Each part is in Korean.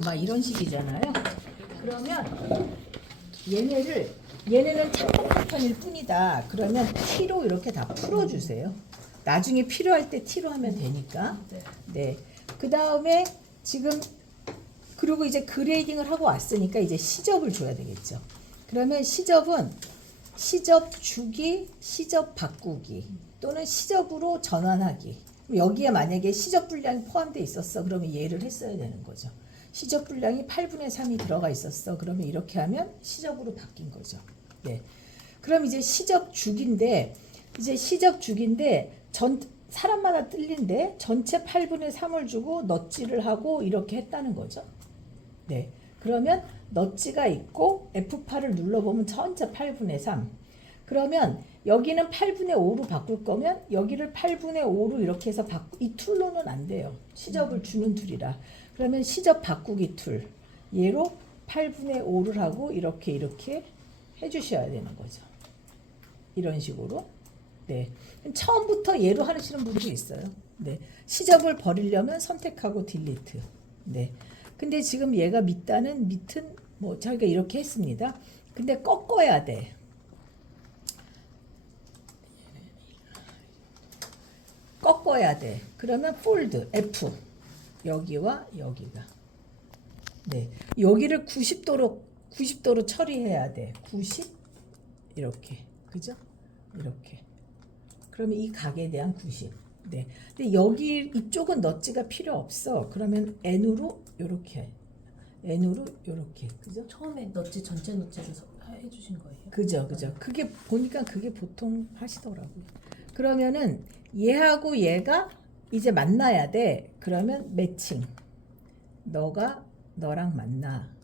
있고 막 이런 식이잖아요. 그러면 얘네는 참고 패턴일 뿐이다. 그러면 T로 이렇게 다 풀어주세요. 나중에 필요할 때 T로 하면 되니까. 네. 그 다음에 지금 그리고 이제 그레이딩을 하고 왔으니까 이제 시접을 줘야 되겠죠. 그러면 시접은 시접 주기, 시접 바꾸기 또는 시접으로 전환하기. 여기에 만약에 시접 분량이 포함되어 있었어. 그러면 얘를 했어야 되는 거죠. 시접 분량이 8분의 3이 들어가 있었어. 그러면 이렇게 하면 시접으로 바뀐 거죠. 네. 그럼 이제 시접 주기인데 사람마다 틀린데 전체 8분의 3을 주고 넛지를 하고 이렇게 했다는 거죠. 네. 그러면 넛지가 있고 F8을 눌러보면 전체 8분의 3. 그러면 여기는 8분의 5로 바꿀 거면 여기를 8분의 5로 이렇게 해서 이 툴로는 안 돼요. 시접을 주는 툴이라. 그러면 시접 바꾸기 툴. 얘로 8분의 5를 하고 이렇게 해주셔야 되는 거죠. 이런 식으로. 네. 처음부터 얘로 하시는 분도 있어요. 네. 시접을 버리려면 선택하고 딜리트. 네. 근데 지금 얘가 밑은 뭐 저희가 이렇게 했습니다. 근데 꺾어야 돼. 꺾어야 돼. 그러면 폴드 F 여기와 여기가 네 여기를 90도로 처리해야 돼. 90 이렇게 그죠? 이렇게 그러면 이 각에 대한 90. 네. 근데 여기 이쪽은 넛지가 필요 없어. 그러면 N으로 요렇게 그죠? 처음에 넛지 전체 넛지를 해주신 거예요? 그죠. 그게 보니까 그게 보통 하시더라고요. 그러면은 얘하고 얘가 이제 만나야 돼. 그러면 매칭. 너가 너랑 만나.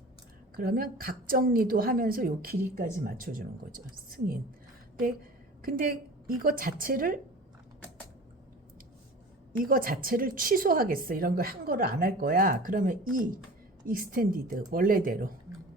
그러면 각 정리도 하면서 요 길이까지 맞춰주는 거죠. 승인. 근데 이거 자체를 취소하겠어. 이런 거 한 거를 안 할 거야. 그러면 익스텐디드 원래대로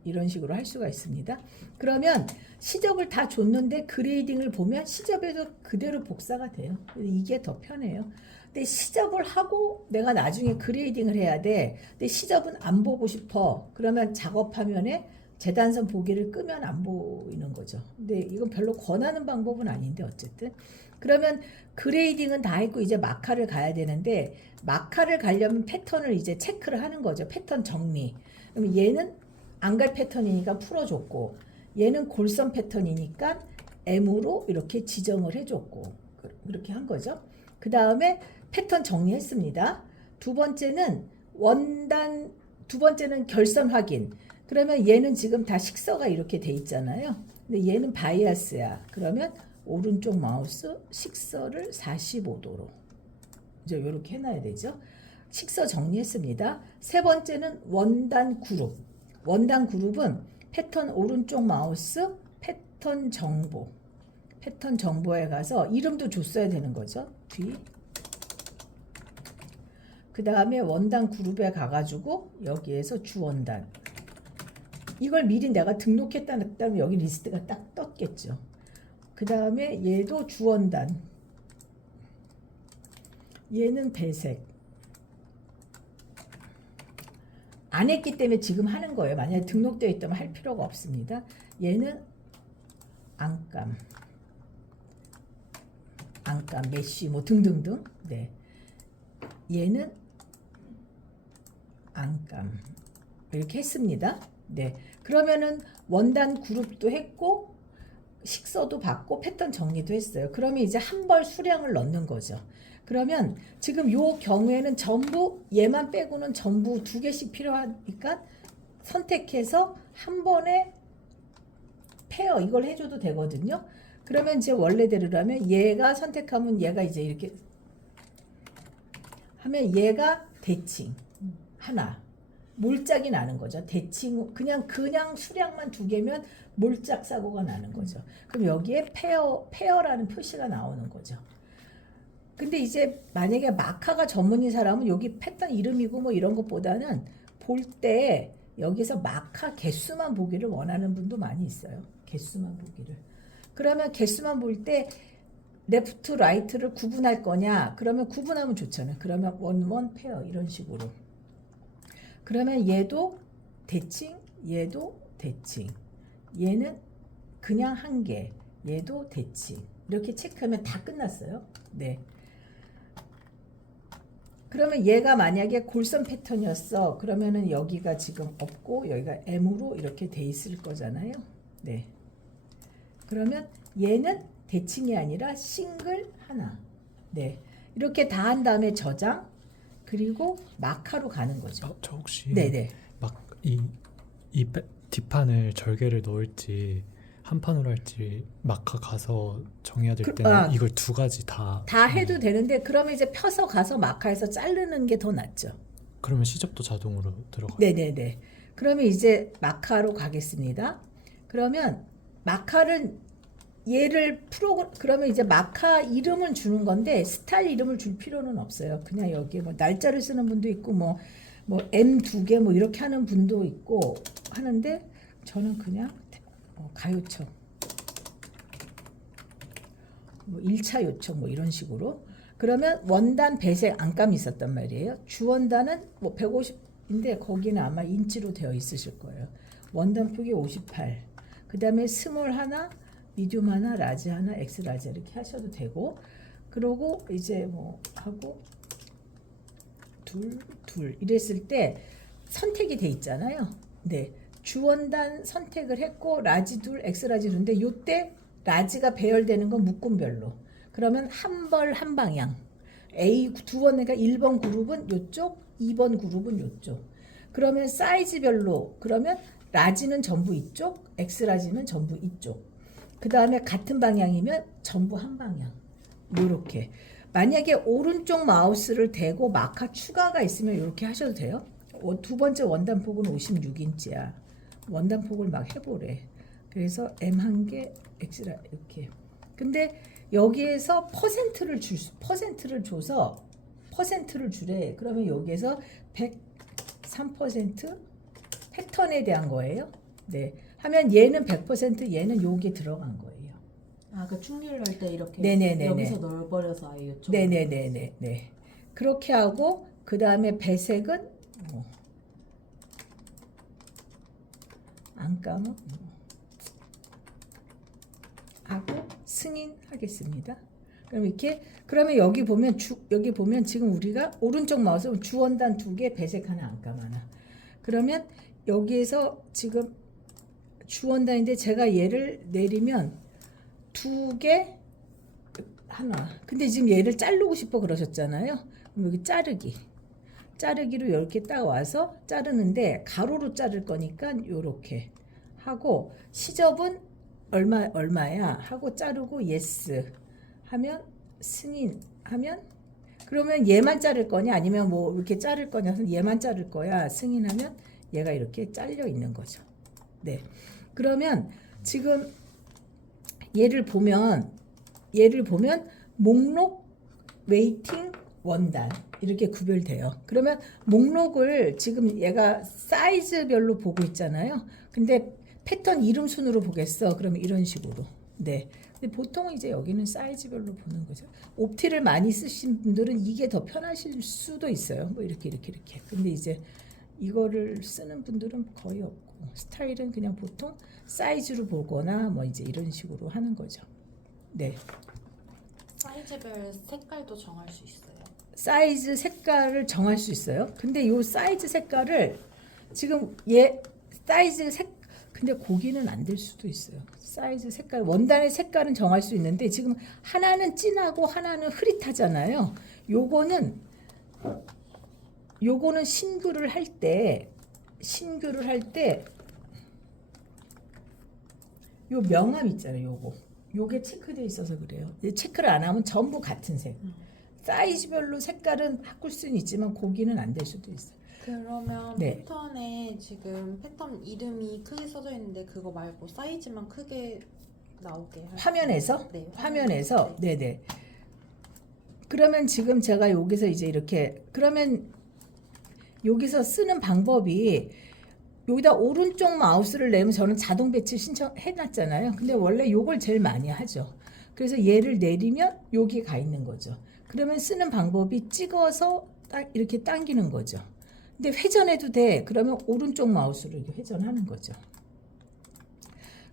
이런 식으로 할 수가 있습니다. 그러면 시접을 다 줬는데 그레이딩을 보면 시접에도 그대로 복사가 돼요. 이게 더 편해요. 근데 시접을 하고 내가 나중에 그레이딩을 해야 돼. 근데 시접은 안 보고 싶어. 그러면 작업 화면에 재단선 보기를 끄면 안 보이는 거죠. 근데 이건 별로 권하는 방법은 아닌데 어쨌든 그러면 그레이딩은 다 했고 이제 마카를 가야 되는데 마카를 가려면 패턴을 이제 체크를 하는 거죠. 패턴 정리. 그럼 얘는 안 갈 패턴이니까 풀어줬고 얘는 골선 패턴이니까 M으로 이렇게 지정을 해줬고 그렇게 한 거죠. 그 다음에 패턴 정리했습니다. 두 번째는 결선 확인. 그러면 얘는 지금 다 식서가 이렇게 돼 있잖아요. 근데 얘는 바이아스야. 그러면 오른쪽 마우스 식서를 45도로 이제 이렇게 해놔야 되죠. 식서 정리했습니다. 세 번째는 원단 그룹. 원단 그룹은 패턴 오른쪽 마우스 패턴 정보. 패턴 정보에 가서 이름도 줬어야 되는 거죠. 뒤. 그 다음에 원단 그룹에 가가지고 여기에서 주원단. 이걸 미리 내가 등록했다면 여기 리스트가 딱 떴겠죠. 그 다음에 얘도 주원단. 얘는 배색. 안 했기 때문에 지금 하는 거예요. 만약에 등록되어 있다면 할 필요가 없습니다. 얘는 안감, 메쉬 뭐 등등등. 네. 얘는 안감. 이렇게 했습니다. 네. 그러면은 원단 그룹도 했고 식서도 받고 패턴 정리도 했어요. 그러면 이제 한 벌 수량을 넣는 거죠. 그러면 지금 요 경우에는 전부 얘만 빼고는 전부 2개씩 필요하니까 선택해서 한 번에 페어 이걸 해줘도 되거든요. 그러면 이제 원래대로라면 얘가 선택하면 얘가 이제 이렇게 하면 얘가 대칭 하나 몰짝이 나는 거죠. 대칭 그냥 수량만 2개면 몰짝 사고가 나는 거죠. 그럼 여기에 페어라는 표시가 나오는 거죠. 근데 이제 만약에 마카가 전문인 사람은 여기 패턴 이름이고 뭐 이런 것보다는 볼 때 여기서 마카 개수만 보기를 원하는 분도 많이 있어요. 개수만 보기를. 그러면 개수만 볼 때 레프트 라이트를 구분할 거냐? 그러면 구분하면 좋잖아요. 그러면 원 페어 이런 식으로. 그러면 얘도 대칭, 얘도 대칭, 얘는 그냥 한 개, 얘도 대칭. 이렇게 체크하면 다 끝났어요. 네. 그러면 얘가 만약에 골선 패턴이었어. 그러면은 여기가 지금 없고 여기가 M으로 이렇게 돼 있을 거잖아요. 네. 그러면 얘는 대칭이 아니라 싱글 하나. 네. 이렇게 다 한 다음에 저장 그리고 마카로 가는 거죠. 저 혹시 네네. 막 이 뒷판을 절개를 넣을지 한 판으로 할지 마카 가서 정해야 될 때는 이걸 두 가지 다 해도 되는데 그러면 이제 펴서 가서 마카에서 자르는 게 더 낫죠. 그러면 시접도 자동으로 들어가요. 네네네. 그러면 이제 마카로 가겠습니다. 그러면 마카를 얘를 그러면 이제 마카 이름을 주는 건데 스타일 이름을 줄 필요는 없어요. 그냥 여기에 뭐 날짜를 쓰는 분도 있고 뭐 M 2개 뭐 이렇게 하는 분도 있고 하는데 저는 그냥 가요청 뭐 1차 요청 뭐 이런 식으로 그러면 원단 배색 안감이 있었단 말이에요. 주원단은 뭐 150인데 거기는 아마 인치로 되어 있으실 거예요. 원단 폭이 58. 그 다음에 스몰 하나, 미디움 하나, 라지 하나, 엑스 라지 이렇게 하셔도 되고 그러고 이제 뭐 하고 둘 이랬을 때 선택이 돼 있잖아요. 네. 주원단 선택을 했고 라지 둘, 엑스 라지 둘인데 요때 라지가 배열되는 건 묶음별로. 그러면 한 벌 한 방향. A 두 번이니까 1번 그룹은 요쪽, 2번 그룹은 요쪽. 그러면 사이즈별로 그러면 라지는 전부 이쪽, 엑스 라지는 전부 이쪽. 그 다음에 같은 방향이면 전부 한 방향. 요렇게. 만약에 오른쪽 마우스를 대고 마카 추가가 있으면 이렇게 하셔도 돼요. 두 번째 원단폭은 56인치야. 원단폭을 막 해보래. 그래서 M 한 개, X라 이렇게. 근데 여기에서 퍼센트를 줘서 퍼센트를 주래. 그러면 여기에서 103% 패턴에 대한 거예요. 네. 하면 얘는 100%, 얘는 여기에 들어간 거예요. 그 충리를 할 때 이렇게 네네네네. 여기서 넣어버려서 아예 이쪽. 네네네네. 네. 그렇게 하고 그 다음에 배색은 안감은 하고 승인하겠습니다. 그럼 이렇게 그러면 여기 보면 지금 우리가 오른쪽 마우스 주원단 2개, 배색 하나, 안감 하나. 그러면 여기에서 지금 주원단인데 제가 얘를 내리면 2개 하나. 근데 지금 얘를 자르고 싶어 그러셨잖아요. 그럼 여기 자르기로 이렇게 딱 와서 자르는데 가로로 자를 거니까 이렇게 하고 시접은 얼마야 하고 자르고 예스 하면 승인하면 그러면 얘만 자를 거냐 아니면 뭐 이렇게 자를 거냐 얘만 자를 거야 승인하면 얘가 이렇게 잘려 있는 거죠. 네. 그러면 지금 얘를 보면 목록 웨이팅 원단 이렇게 구별돼요. 그러면 목록을 지금 얘가 사이즈별로 보고 있잖아요. 근데 패턴 이름 순으로 보겠어. 그러면 이런 식으로. 네. 근데 보통 이제 여기는 사이즈별로 보는 거죠. 옵티를 많이 쓰신 분들은 이게 더 편하실 수도 있어요. 뭐 이렇게. 근데 이제 이거를 쓰는 분들은 거의 없고 스타일은 그냥 보통 사이즈로 보거나 뭐 이제 이런 식으로 하는 거죠. 네. 사이즈별 색깔도 정할 수 있어요. 사이즈 색깔을 정할 수 있어요. 근데 요 사이즈 색깔을 지금 얘 사이즈 근데 고기는 안 될 수도 있어요. 사이즈 색깔 원단의 색깔은 정할 수 있는데 지금 하나는 진하고 하나는 흐릿하잖아요. 요거는 신규를 할 때 요 명암 있잖아요. 요게 체크되어 있어서 그래요. 체크를 안 하면 전부 같은 색. 사이즈별로 색깔은 바꿀 수는 있지만 고기는 안 될 수도 있어요. 그러면 네. 패턴에 지금 패턴 이름이 크게 써져 있는데 그거 말고 사이즈만 크게 나오게 할 화면에서? 네, 화면에서? 네네. 그러면 지금 제가 여기서 이제 이렇게 그러면 여기서 쓰는 방법이 여기다 오른쪽 마우스를 내면 저는 자동 배치 신청해놨잖아요. 근데 원래 요걸 제일 많이 하죠. 그래서 얘를 내리면 여기 가 있는 거죠. 그러면 쓰는 방법이 찍어서 딱 이렇게 당기는 거죠. 근데 회전해도 돼. 그러면 오른쪽 마우스로 이렇게 회전하는 거죠.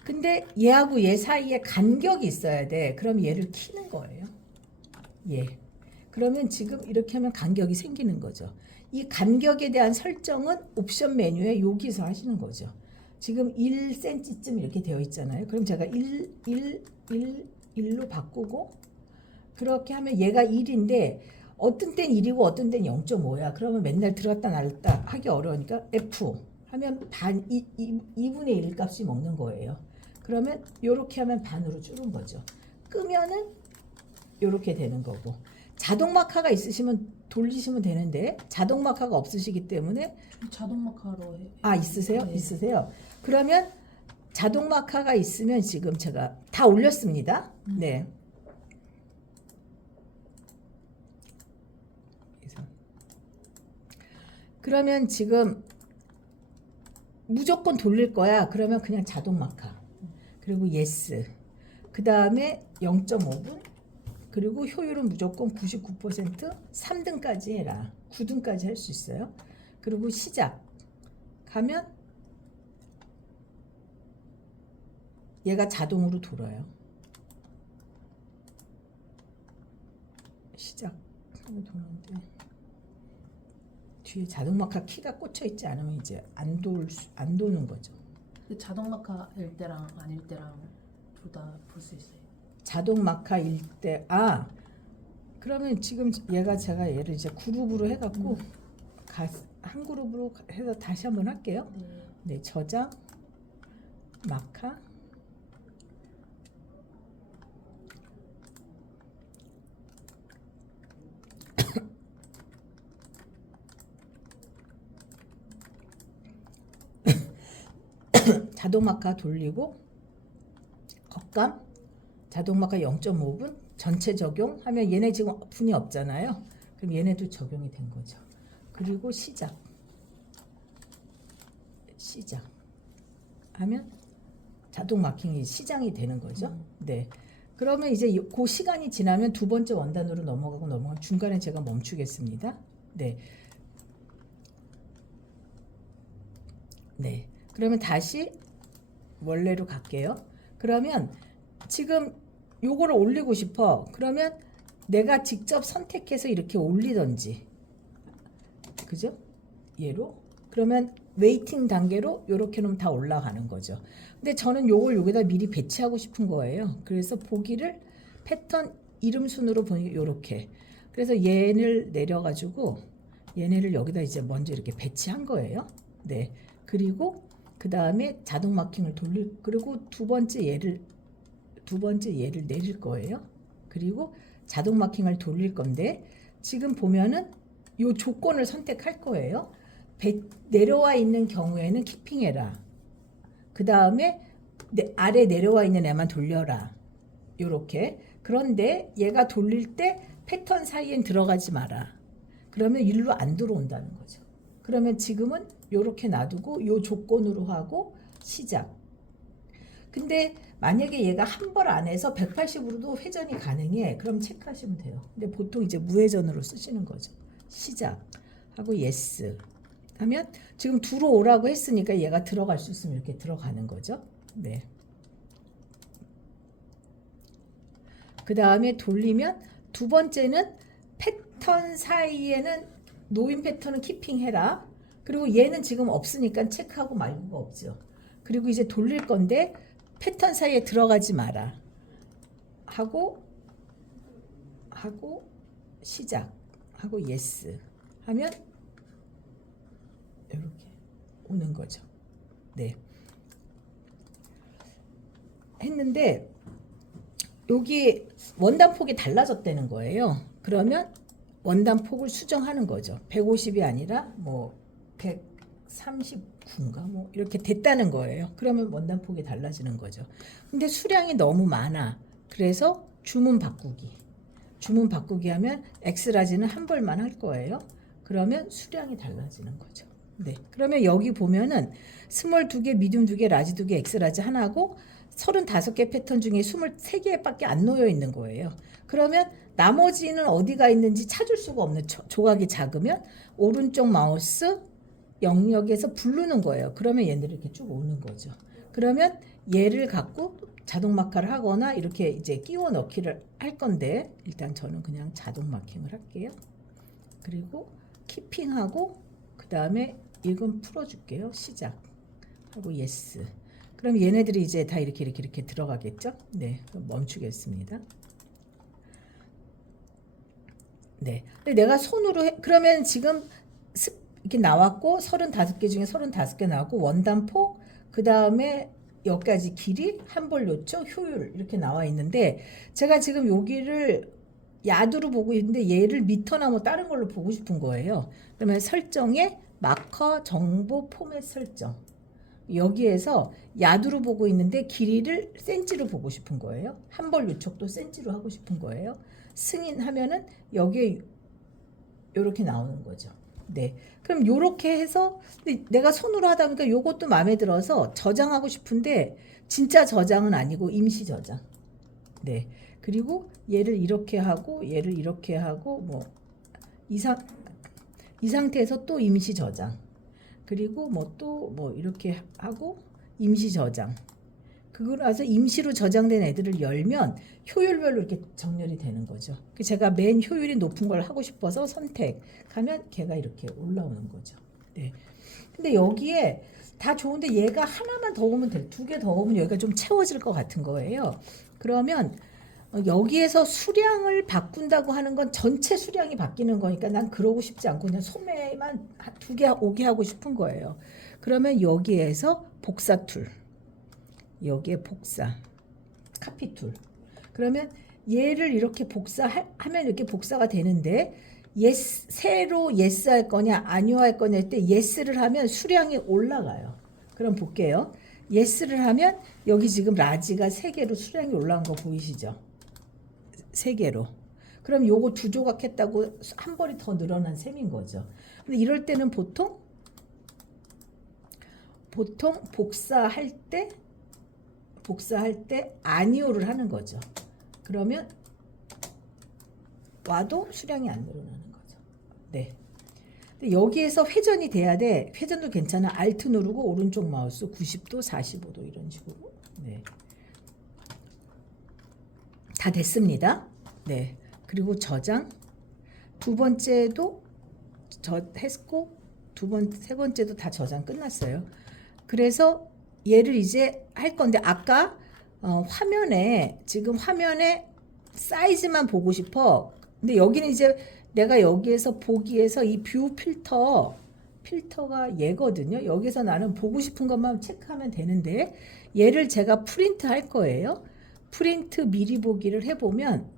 근데 얘하고 얘 사이에 간격이 있어야 돼. 그럼 얘를 키는 거예요. 예. 그러면 지금 이렇게 하면 간격이 생기는 거죠. 이 간격에 대한 설정은 옵션 메뉴에 여기서 하시는 거죠. 지금 1cm쯤 이렇게 되어 있잖아요. 그럼 제가 1로 바꾸고 그렇게 하면 얘가 1인데 어떤 땐 1이고 어떤 땐 0.5야. 그러면 맨날 들어갔다 나갔다 하기 어려우니까 F 하면 2분의 1 값이 먹는 거예요. 그러면 이렇게 하면 반으로 줄은 거죠. 끄면은 이렇게 되는 거고 자동 마카가 있으시면 돌리시면 되는데 자동 마카가 없으시기 때문에 자동 마카로 해. 있으세요? 네. 있으세요? 그러면 자동 마카가 있으면 지금 제가 다 올렸습니다. 네. 그러면 지금 무조건 돌릴 거야. 그러면 그냥 자동 마카. 그리고 yes. 그 다음에 0.5분. 그리고 효율은 무조건 99%, 3등까지 해라. 9등까지 할 수 있어요. 그리고 시작. 가면 얘가 자동으로 돌아요. 시작. 하면 도는데 뒤에 자동 마카 키가 꽂혀 있지 않으면 이제 안 도는 거죠. 근데 자동 마카일 때랑 아닐 때랑 둘 다 볼 수 있어요. 자동 마카일 때 그러면 지금 제가 얘를 이제 그룹으로 해갖고 한 그룹으로 해서 다시 한번 할게요. 네, 저장 마카 자동 마카 돌리고 겉감 자동 마카 0.5분 전체 적용하면 얘네 지금 분이 없잖아요. 그럼 얘네도 적용이 된 거죠. 그리고 시작 하면 자동 마킹이 시장이 되는 거죠. 네. 그러면 이제 그 시간이 지나면 두 번째 원단으로 넘어가고 중간에 제가 멈추겠습니다. 네. 네. 그러면 다시 원래로 갈게요. 그러면 지금 요거를 올리고 싶어. 그러면 내가 직접 선택해서 이렇게 올리던지. 그죠? 얘로. 그러면 웨이팅 단계로 이렇게 놓으면 다 올라가는 거죠. 근데 저는 요걸 여기다 미리 배치하고 싶은 거예요. 그래서 보기를 패턴 이름 순으로 보니 요렇게. 그래서 얘를 내려가지고 얘네를 여기다 이제 먼저 이렇게 배치한 거예요. 네. 그리고 그 다음에 자동 마킹을 그리고 두 번째 얘를 내릴 거예요. 그리고 자동 마킹을 돌릴 건데 지금 보면은 요 조건을 선택할 거예요. 내려와 있는 경우에는 키핑해라. 그 다음에 아래 내려와 있는 애만 돌려라. 요렇게. 그런데 얘가 돌릴 때 패턴 사이엔 들어가지 마라. 그러면 일로 안 들어온다는 거죠. 그러면 지금은 요렇게 놔두고 요 조건으로 하고 시작. 근데 만약에 얘가 한 벌 안에서 180으로도 회전이 가능해. 그럼 체크하시면 돼요. 근데 보통 이제 무회전으로 쓰시는 거죠. 시작 하고 yes 하면 지금 들어오라고 했으니까 얘가 들어갈 수 있으면 이렇게 들어가는 거죠. 네. 그 다음에 돌리면 두 번째는 패턴 사이에는 노인 패턴은 키핑해라. 그리고 얘는 지금 없으니까 체크하고 말고가 없죠. 그리고 이제 돌릴 건데 패턴 사이에 들어가지 마라. 하고 시작 하고 yes 하면 이렇게 오는 거죠. 네. 했는데 여기 원단 폭이 달라졌다는 거예요. 그러면 원단 폭을 수정하는 거죠. 150이 아니라 뭐 139인가 뭐 이렇게 됐다는 거예요. 그러면 원단 폭이 달라지는 거죠. 근데 수량이 너무 많아. 그래서 주문 바꾸기 하면 엑스라지는 한 벌만 할 거예요. 그러면 수량이 달라지는 거죠. 네. 그러면 여기 보면은 스몰 2개, 미디움 2개, 라지 2개, 엑스라지 하나고 35개 패턴 중에 23개밖에 안 놓여 있는 거예요. 그러면 나머지는 어디가 있는지 찾을 수가 없는 조각이 작으면 오른쪽 마우스 영역에서 부르는 거예요. 그러면 얘네들이 이렇게 쭉 오는 거죠. 그러면 얘를 갖고 자동 마카를 하거나 이렇게 이제 끼워 넣기를 할 건데 일단 저는 그냥 자동 마킹을 할게요. 그리고 키핑하고 그 다음에 이건 풀어줄게요. 시작 하고 예스. 그럼 얘네들이 이제 다 이렇게 들어가겠죠? 네, 그럼 멈추겠습니다. 네, 근데 내가 손으로 그러면 지금 이렇게 나왔고 35개 중에 35개 나왔고 원단폭 그 다음에 여기까지 길이 한벌 요청 효율 이렇게 나와 있는데 제가 지금 여기를 야두로 보고 있는데 얘를 미터나 뭐 다른 걸로 보고 싶은 거예요. 그러면 설정에 마커 정보 포맷 설정 여기에서 야두로 보고 있는데 길이를 센치로 보고 싶은 거예요. 한벌 요촉도 센치로 하고 싶은 거예요. 승인하면은 여기에 이렇게 나오는 거죠. 네. 그럼 요렇게 해서 내가 손으로 하다 보니까 요것도 마음에 들어서 저장하고 싶은데 진짜 저장은 아니고 임시 저장. 네. 그리고 얘를 이렇게 하고 얘를 이렇게 하고 뭐 이 상태에서 또 임시 저장. 그리고 뭐 또 뭐 이렇게 하고 임시 저장. 그걸 나서 임시로 저장된 애들을 열면 효율별로 이렇게 정렬이 되는 거죠. 제가 맨 효율이 높은 걸 하고 싶어서 선택하면 걔가 이렇게 올라오는 거죠. 네. 근데 여기에 다 좋은데 얘가 하나만 더 오면 돼. 2개 더 오면 여기가 좀 채워질 것 같은 거예요. 그러면 여기에서 수량을 바꾼다고 하는 건 전체 수량이 바뀌는 거니까 난 그러고 싶지 않고 그냥 소매만 2개 오게 하고 싶은 거예요. 그러면 여기에서 복사 툴 여기에 복사 카피 툴 그러면 얘를 이렇게 복사하면 이렇게 복사가 되는데 예스, 새로 예스 할 거냐 아니요 할 거냐 할 때 예스를 하면 수량이 올라가요. 그럼 볼게요. 예스를 하면 여기 지금 라지가 3개로 수량이 올라간 거 보이시죠? 3개로. 그럼 요거 2조각 했다고 한 벌이 더 늘어난 셈인 거죠. 근데 이럴 때는 보통 복사할 때 아니오를 하는 거죠. 그러면 와도 수량이 안 늘어나는 거죠. 네. 근데 여기에서 회전이 돼야 돼. 회전도 괜찮아. Alt 누르고 오른쪽 마우스 90도, 45도 이런 식으로. 네. 다 됐습니다. 네. 그리고 저장. 2번째도 했고 세 번째도 다 저장 끝났어요. 그래서 얘를 이제 할 건데 아까 지금 화면에 사이즈만 보고 싶어. 근데 여기는 이제 내가 여기에서 보기에서 이 뷰 필터가 얘거든요. 여기서 나는 보고 싶은 것만 체크하면 되는데 얘를 제가 프린트 할 거예요. 프린트 미리 보기를 해보면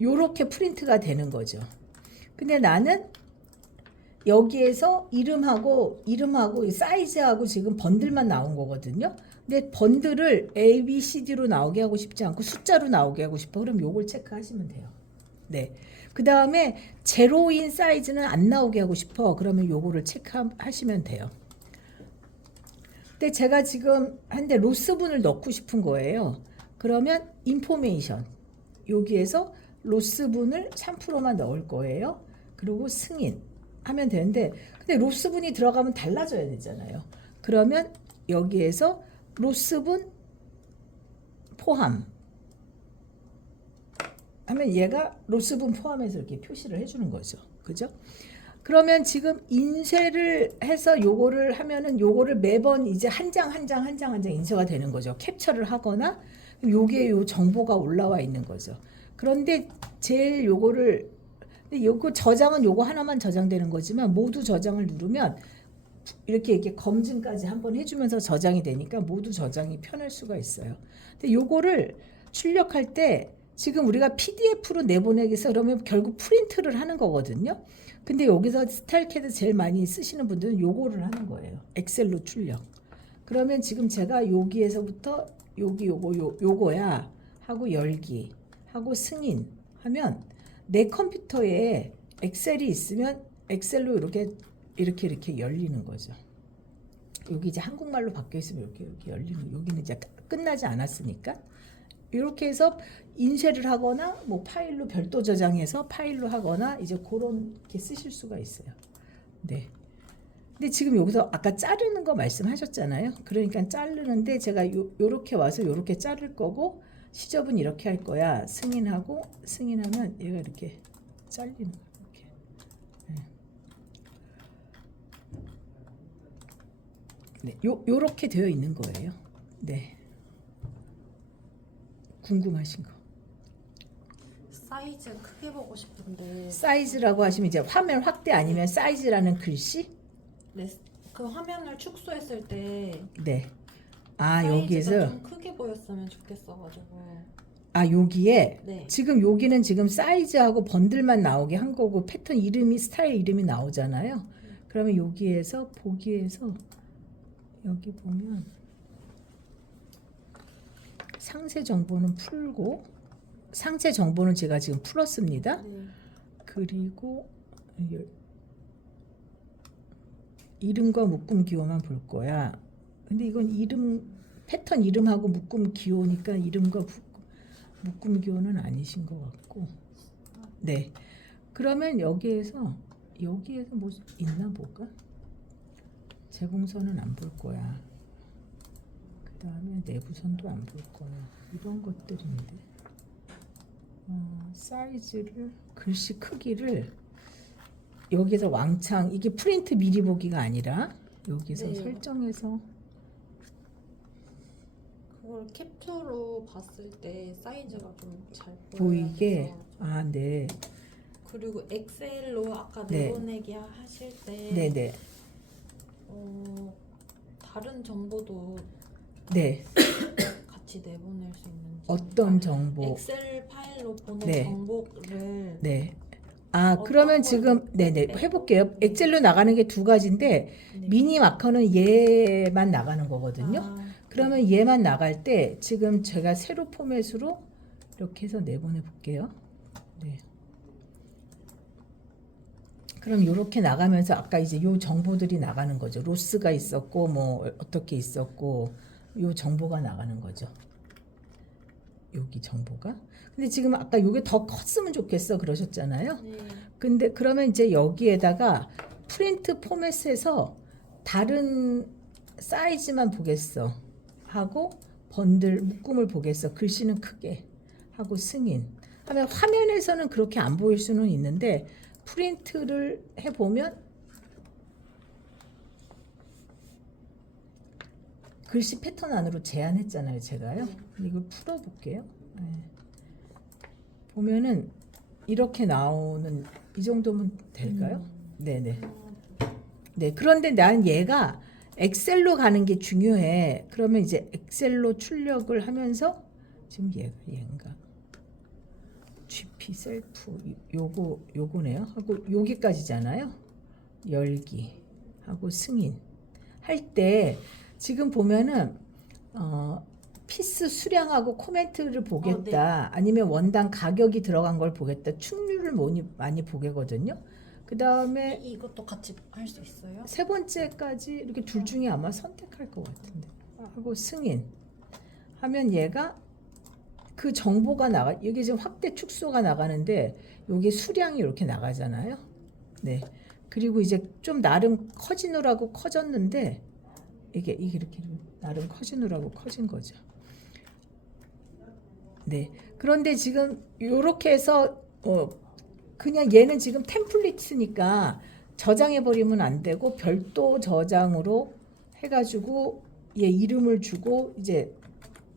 요렇게 프린트가 되는 거죠. 근데 나는 여기에서 이름하고 사이즈하고 지금 번들만 나온 거거든요. 근데 번들을 A, B, C, D로 나오게 하고 싶지 않고 숫자로 나오게 하고 싶어. 그럼 요걸 체크하시면 돼요. 네. 그 다음에 제로인 사이즈는 안 나오게 하고 싶어. 그러면 요거를 체크하시면 돼요. 근데 제가 지금 한데 로스분을 넣고 싶은 거예요. 그러면 인포메이션 여기에서 로스분을 3%만 넣을 거예요. 그리고 승인 하면 되는데 근데 로스분이 들어가면 달라져야 되잖아요. 그러면 여기에서 로스분 포함 하면 얘가 로스분 포함해서 이렇게 표시를 해주는 거죠. 그죠? 그러면 지금 인쇄를 해서 요거를 하면은 요거를 매번 이제 한 장 인쇄가 되는 거죠. 캡처를 하거나 요게 요 정보가 올라와 있는 거죠. 그런데 제일 요거 저장은 요거 하나만 저장되는 거지만 모두 저장을 누르면 이렇게 검증까지 한번 해주면서 저장이 되니까 모두 저장이 편할 수가 있어요. 근데 요거를 출력할 때 지금 우리가 PDF로 내보내기 위해서 그러면 결국 프린트를 하는 거거든요. 근데 여기서 스타일 캐드 제일 많이 쓰시는 분들은 요거를 하는 거예요. 엑셀로 출력. 그러면 지금 제가 여기에서부터 요거야 하고 열기 하고 승인 하면 내 컴퓨터에 엑셀이 있으면 엑셀로 이렇게 열리는 거죠. 여기 이제 한국말로 바뀌어 있으면 이렇게 열리는, 여기는 이제 끝나지 않았으니까 이렇게 해서 인쇄를 하거나 뭐 파일로 별도 저장해서 파일로 하거나 이제 그렇게 쓰실 수가 있어요. 네. 근데 지금 여기서 아까 자르는 거 말씀하셨잖아요. 그러니까 자르는데 제가 요렇게 와서 요렇게 자를 거고 시접은 이렇게 할 거야. 승인하고 승인하면 얘가 이렇게 잘리는 거야. 이렇게. 네. 요렇게 되어 있는 거예요. 네. 궁금하신 거. 사이즈 크게 보고 싶은데 사이즈라고 하시면 이제 화면 확대 아니면 사이즈라는 글씨? 네, 그 화면을 축소했을 때 네. 아, 사이즈가 여기서 좀 크게 보였으면 좋겠어가지고. 아, 여기에 네. 지금 여기는 지금 사이즈하고 번들만 나오게 한 거고 패턴 이름이 스타일 이름이 나오잖아요. 그러면 여기에서 보기에서 여기 보면 상세 정보는 풀고 상세 정보는 제가 지금 풀었습니다. 네. 그리고 이름과 묶음 기호만 볼 거야. 근데 이건 이름 패턴 이름하고 묶음 기호니까 이름과 묶음 기호는 아니신 것 같고. 네. 그러면 여기에서 뭐 있나 볼까? 제공선은 안 볼 거야. 그 다음에 내부선도 안 볼 거야. 이런 것들인데. 사이즈를 글씨 크기를 여기서 왕창 이게 프린트 미리 보기가 아니라 여기서 네. 설정해서 그걸 캡처로 봤을 때 사이즈가 좀 잘 보이게 보여서. 네. 그리고 엑셀로 아까 네. 내보내기 하실 때 네네. 다른 정보도 네. 같이 내보낼 수 있는지. 어떤 정보? 엑셀 파일로 보낸 네. 정보를 네. 아, 어떤 그러면 걸 지금 네네 네. 해볼게요. 엑셀로 나가는 게 두 가지인데 네. 미니 마커는 얘만 나가는 거거든요. 아, 그러면 얘만 나갈 때 지금 제가 세로 포맷으로 이렇게 해서 내보내 볼게요. 네. 그럼 이렇게 나가면서 아까 이제 요 정보들이 나가는 거죠. 로스가 있었고 뭐 어떻게 있었고 요 정보가 나가는 거죠. 여기 정보가. 근데 지금 아까 요게 더 컸으면 좋겠어 그러셨잖아요. 네. 근데 그러면 이제 여기에다가 프린트 포맷에서 다른 사이즈만 보겠어 하고 번들 묶음을 보겠어 글씨는 크게 하고 승인 하면 화면에서는 그렇게 안 보일 수는 있는데 프린트를 해보면 글씨 패턴 안으로 제한했잖아요 제가요. 근데 이걸 풀어볼게요. 네. 보면은 이렇게 나오는 이 정도면 될까요? 네네. 네. 그런데 난 얘가 엑셀로 가는 게 중요해. 그러면 이제 엑셀로 출력을 하면서 지금 얘인가? GP 셀프 요거네요. 하고 여기까지잖아요. 열기 하고 승인 할 때 지금 보면은 피스 수량하고 코멘트를 보겠다. 아니면 원당 가격이 들어간 걸 보겠다. 충률을 많이 보게거든요. 그 다음에 이것도 같이 할 수 있어요? 세 번째까지 이렇게 둘 중에 아마 선택할 것 같은데 하고 승인 하면 얘가 그 정보가 나가 이게 지금 확대 축소가 나가는데 여기 수량이 이렇게 나가잖아요. 네. 그리고 이제 좀 나름 커지느라고 커졌는데 이게 이렇게 나름 커지느라고 커진 거죠. 네. 그런데 지금 이렇게 해서 그냥 얘는 지금 템플릿이니까 저장해 버리면 안 되고 별도 저장으로 해가지고 얘 이름을 주고 이제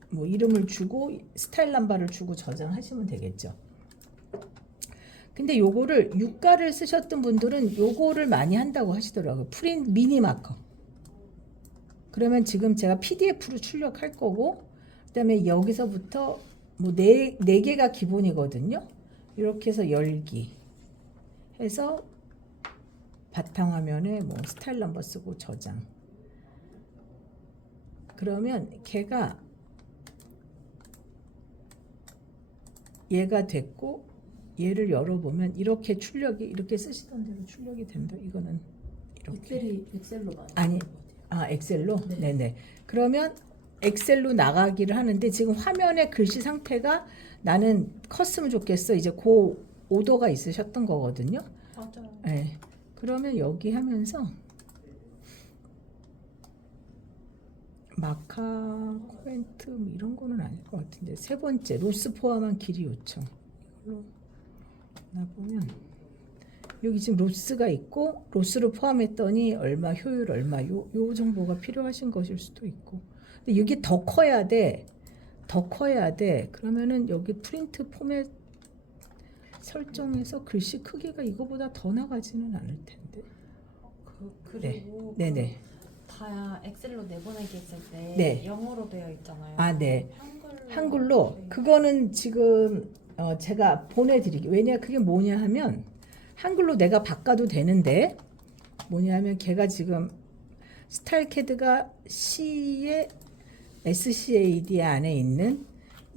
뭐 이름을 주고 스타일 남바를 주고 저장하시면 되겠죠. 근데 요거를 유가를 쓰셨던 분들은 요거를 많이 한다고 하시더라고요. 프린트 미니 마커. 그러면 지금 제가 PDF로 출력할 거고 그다음에 여기서부터 뭐 네 개가 기본이거든요. 이렇게 해서 열기 해서 바탕화면에 뭐 스타일 넘버 쓰고 저장. 그러면 얘가 됐고 얘를 열어보면 이렇게 출력이 이렇게 쓰시던 대로 출력이 된다. 이거는 이렇게 엑셀로 나요. 아니 엑셀로? 네. 네네. 그러면 엑셀로 나가기를 하는데 지금 화면의 글씨 상태가 나는 컸으면 좋겠어. 이제 그 오더가 있으셨던 거거든요. 맞아요. 네. 그러면 여기 하면서 마카 코멘트 뭐 이런 거는 아닐 것 같은데 세 번째 로스 포함한 길이 요청 이걸로 나 보면 여기 지금 로스가 있고 로스를 포함했더니 얼마 효율 얼마 요 정보가 필요하신 것일 수도 있고 근데 이게 더 커야 돼 그러면은 여기 프린트 포맷 설정에서 글씨 크기가 이거보다 더 나가지는 않을 텐데 그리고 네네 다 엑셀로 내보내기 했을 때 네. 영어로 되어 있잖아요. 아, 네. 한글로 한글로 네. 그거는 지금 제가 보내드릴게요. 왜냐 그게 뭐냐 하면 한글로 내가 바꿔도 되는데 뭐냐 하면 걔가 지금 스타일 캐드가 C의 SCAD 안에 있는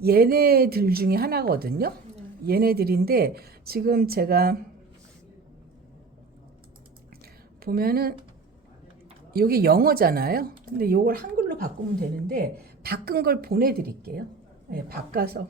얘네들 중에 하나거든요. 네. 얘네들인데 지금 제가 보면은 여기 영어잖아요. 근데 요걸 한글로 바꾸면 되는데 바꾼 걸 보내드릴게요. 네, 바꿔서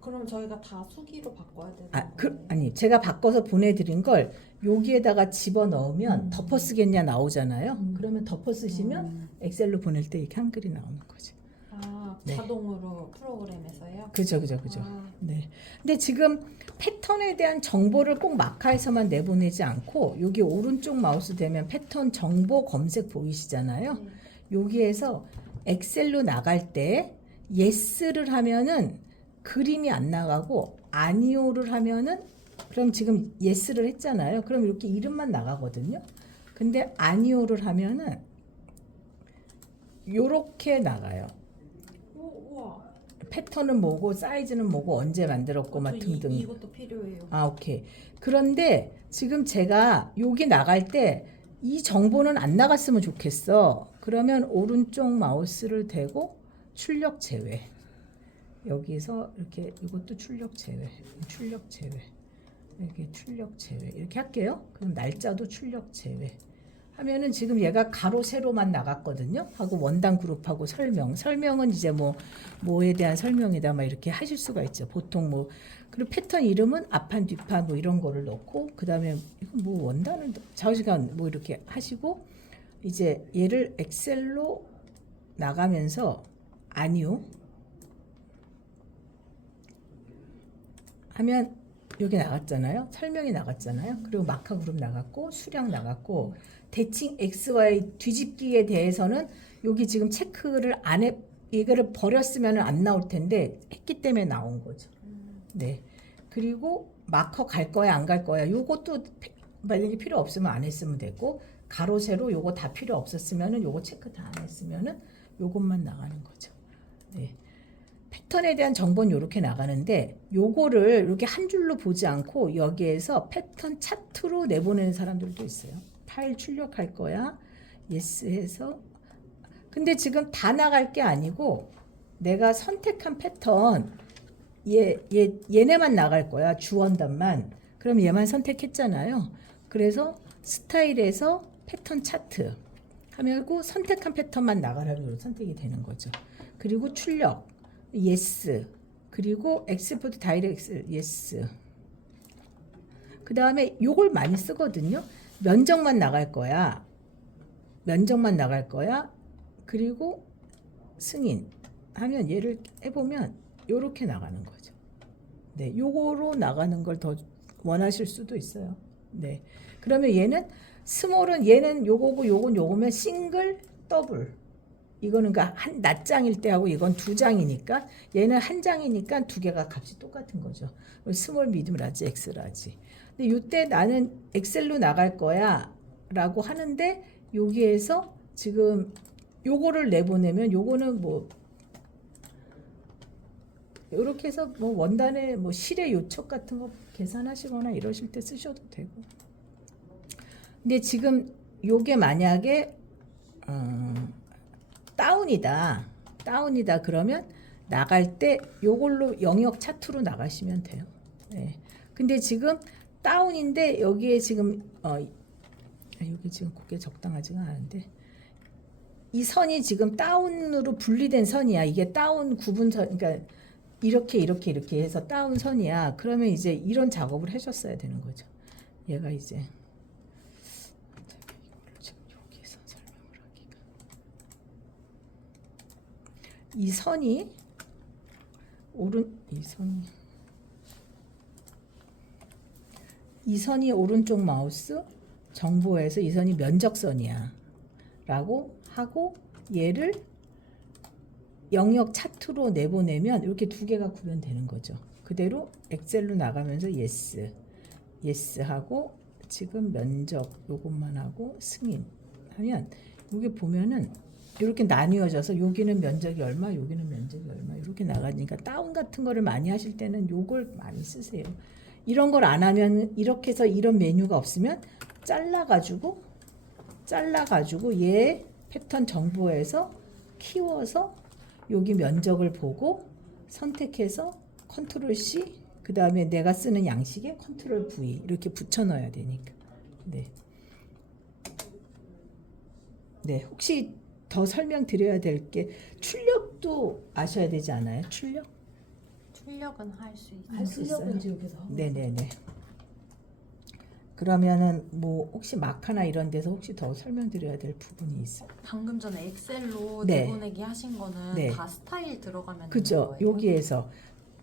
그럼 저희가 다 수기로 바꿔야 되는 거예요? 아니 제가 바꿔서 보내드린 걸 여기에다가 집어 넣으면 덮어 쓰겠냐 나오잖아요. 그러면 덮어 쓰시면 엑셀로 보낼 때 이렇게 한글이 나오는 거죠. 아, 네. 자동으로 프로그램에서요? 그죠. 아, 네. 근데 지금 패턴에 대한 정보를 꼭 마카에서만 내보내지 않고 여기 오른쪽 마우스 되면 패턴 정보 검색 보이시잖아요. 네. 여기에서 엑셀로 나갈 때 yes를 하면은 그림이 안 나가고 아니오를 하면은 그럼 지금 yes를 했잖아요. 그럼 이렇게 이름만 나가거든요. 근데 아니오를 하면은 요렇게 나가요. 우와. 패턴은 뭐고 사이즈는 뭐고 언제 만들었고 막 등등. 이것도 필요해요. 아, 오케이. 그런데 지금 제가 여기 나갈 때 이 정보는 안 나갔으면 좋겠어. 그러면 오른쪽 마우스를 대고 출력 제외. 여기서 이렇게 이것도 출력 제외. 이렇게 출력 제외. 이렇게 할게요. 그럼 날짜도 출력 제외. 하면은 지금 얘가 가로 세로만 나갔거든요. 하고 원단 그룹하고 설명은 이제 뭐에 대한 설명이다 막 이렇게 하실 수가 있죠. 보통 뭐 그리고 패턴 이름은 앞판 뒷판 뭐 이런 거를 넣고 그다음에 이거 뭐 원단은 좌우시간 뭐 이렇게 하시고 이제 얘를 엑셀로 나가면서 아니요 하면 여기 나갔잖아요. 설명이 나갔잖아요. 그리고 마카 그룹 나갔고 수량 나갔고 대칭 XY 뒤집기에 대해서는 여기 지금 체크를 안 해, 이거를 버렸으면 안 나올 텐데 했기 때문에 나온 거죠. 네. 그리고 마커 갈 거야 안 갈 거야 요것도 만약에 필요 없으면 안 했으면 되고 가로 세로 요거 다 필요 없었으면은 요거 체크 다 안 했으면은 요것만 나가는 거죠. 네. 패턴에 대한 정보는 이렇게 나가는데 요거를 이렇게 한 줄로 보지 않고 여기에서 패턴 차트로 내보내는 사람들도 있어요. 파일 출력할 거야. yes 해서 근데 지금 다 나갈 게 아니고 내가 선택한 패턴 얘네만 나갈 거야. 주원단만. 그럼 얘만 선택했잖아요. 그래서 스타일에서 패턴 차트 하면 선택한 패턴만 나가라고 선택이 되는 거죠. 그리고 출력 yes. 그리고 엑스포트 다이렉트 yes. 그 다음에 요걸 많이 쓰거든요. 면적만 나갈 거야. 그리고 승인 하면 얘를 해보면 요렇게 나가는 거죠. 네, 요거로 나가는 걸 더 원하실 수도 있어요. 네, 그러면 얘는 스몰은 얘는 요거고 요건 요거면 싱글, 더블. 이거는 그러니까 한 낱장일 때 하고 이건 두 장이니까 얘는 한 장이니까 두 개가 값이 똑같은 거죠. 스몰, 미디움, 라지, 엑스라지. 근데 이때 나는 엑셀로 나갈 거야라고 하는데 여기에서 지금 요거를 내보내면 요거는 뭐 이렇게 해서 뭐 원단의 뭐 실의 요촉 같은 거 계산하시거나 이러실 때 쓰셔도 되고. 근데 지금 요게 만약에 다운이다 그러면 나갈 때 요걸로 영역 차트로 나가시면 돼요. 네. 근데 지금 다운인데 여기에 지금 여기 지금 그게 적당하지가 않은데 이 선이 지금 다운으로 분리된 선이야. 이게 다운 구분선 그러니까 이렇게 해서 다운 선이야. 그러면 이제 이런 작업을 하셨어야 되는 거죠. 얘가 이제 지금 여기서 설명을 하기가 이 선이 이 선이 오른쪽 마우스 정보에서 이 선이 면적선이야 라고 하고 얘를 영역 차트로 내보내면 이렇게 두 개가 구현되는 거죠. 그대로 엑셀로 나가면서 yes 하고 지금 면적 요것만 하고 승인 하면 여기 보면은 이렇게 나뉘어져서 여기는 면적이 얼마, 여기는 면적이 얼마 이렇게 나가니까 다운 같은 거를 많이 하실 때는 요걸 많이 쓰세요. 이런 걸 안 하면 이렇게 해서 이런 메뉴가 없으면 잘라가지고 얘 패턴 정보에서 키워서 여기 면적을 보고 선택해서 컨트롤 C 그 다음에 내가 쓰는 양식에 컨트롤 V 이렇게 붙여 넣어야 되니까. 네, 혹시 더 설명드려야 될 게 출력도 아셔야 되지 않아요? 출력은 할 수 있어요. 할 수 있어요? 출력은 이제 여기서 하고 네네네. 그러면은 뭐 혹시 마카나 이런 데서 혹시 더 설명드려야 될 부분이 있어요? 방금 전에 엑셀로 네. 내보내기 하신 거는 네. 다 스타일 들어가면 그죠? 되는 거예요? 여기에서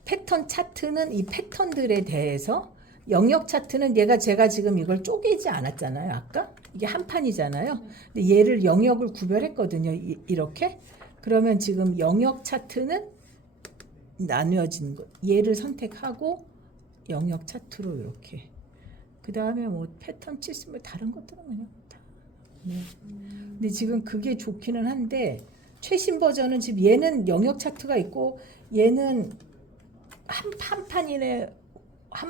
패턴 차트는 이 패턴들에 대해서 영역 차트는 제가 지금 이걸 쪼개지 않았잖아요. 아까 이게 한 판이잖아요. 근데 얘를 영역을 구별했거든요. 이렇게. 그러면 지금 영역 차트는 나누어진 거. 얘를 선택하고 영역 차트로 이렇게. 그 다음에 뭐 패턴 치스면 다른 것들은 그냥 다. 네. 근데 지금 그게 좋기는 한데 최신 버전은 지금 얘는 영역 차트가 있고 얘는 한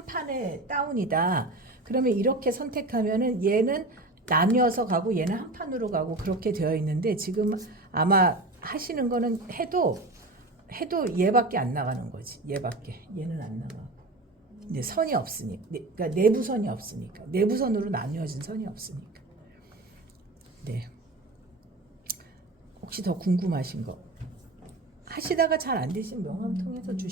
판에 다운이다. 그러면 이렇게 선택하면은 얘는 나뉘어서 가고 얘는 한 판으로 가고 그렇게 되어 있는데 지금 아마 하시는 거는 해도 얘밖에 안 나가는 거지. 얘는 안 나가. 근데 선이 없으니까. 그러니까 내부선이 없으니까. 내부선으로 나뉘어진 선이 없으니까. 네. 혹시 더 궁금하신 거 하시다가 잘 안 되시면 명함 통해서 주시.